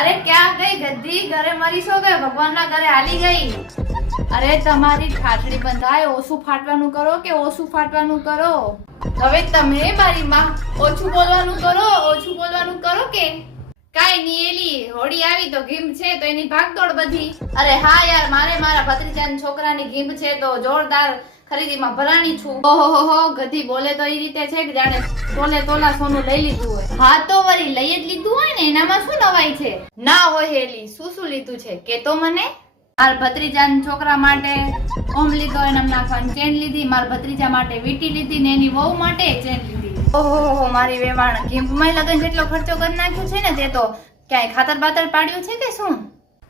અરે ક્યાં ગઈ ગદ્દી? ઘરે મરી છો ગઈ? ભગવાનના ઘરે હાલી ગઈ? અરે તમારી ઠાઠડી બંધાય, ઓછું ફાટવાનું કરો કે ઓછું ફાટવાનું કરો. હવે તમે મારી માં ઓછું બોલવાનું કરો, ઓછું બોલવાનું કરો કે કાઈ ની. એલી હોળી આવી તો ગીમ છે તો એની ભાગદોડ બધી. અરે હા યાર, મારે મારા ભત્રીજાના છોકરાની ગીમ છે તો જોરદાર ખરીદીમાં ભરાણી છું. ઓહો ગધી બોલે તો એ રીતે છે કે જાણે તોલે તોલા સોનું લઈ લીધું હોય. હા તો વળી લઈ જ લીધું હોય ને, એનામાં શું નવાઈ છે? ના હોય હેલી, શું લીધું છે કે તો મને. મારા ભત્રીજાના છોકરા માટે ઓમ લીધો, એના નાખવાની ચેન લીધી. મારા ભત્રીજા માટે વીટી લીધી ને એની વહુ માટે ચેન લીધી. ઓહો મારી વેવાણ, ગીમમાં લગન જેટલો ખર્ચો કરી નાખ્યો છે ને તે તો ક્યાંય ખાતર બાતર પાડ્યું છે કે શું?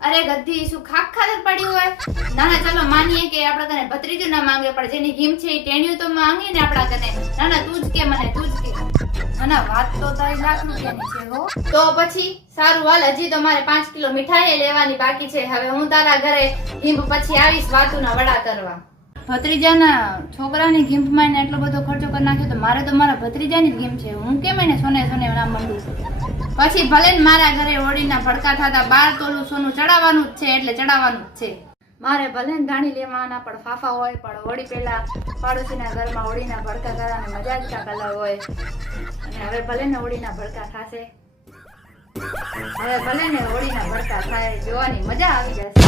અરે ગદ્દી, શું ખાતર પડ્યું હોય? ના ચાલો માનીએ કે આપડા કને ભત્રીજો ના માંગે, પણ જેની ગીમ છે એ ટેણિયું તો માંગે ને આપડા કને. ના તું જ કે મને, તું જ કે. ના વાત તો તારી લાખ રૂપિયાની છે હો. તો પછી સારું હાલ, હજી તો મારે 5 કિલો મીઠાઈ લેવાની બાકી છે. હવે હું તારા ઘરે ગીમ પછી આવીશ વાતુના વડા કરવા. ભત્રીજાના છોકરાની ગીમમાં એને એટલો બધો ખર્ચો કરી નાખ્યો તો મારે તો મારા ભત્રીજાની જ ગીમ છે. હું કેમ એને સોને ના મંડું? પછી ભલે ને મારા ઘરે હોળીના ભડકા થતા 12 તોલું સોનું ચડાવવાનું જ છે એટલે ચડાવવાનું જ છે. મારે ભલે ને ધાણી લેવાના પણ ફાફા હોય, પણ હોળી પહેલા પાડોશીના ઘરમાં હોળીના ભડકા કરવાની મજા જ કાંઈક અલગ હોય. અને હવે ભલે ને હોળીના ભડકા થશે, હવે ભલે ને હોળીના ભડકા થાય, જોવાની મજા આવી જશે.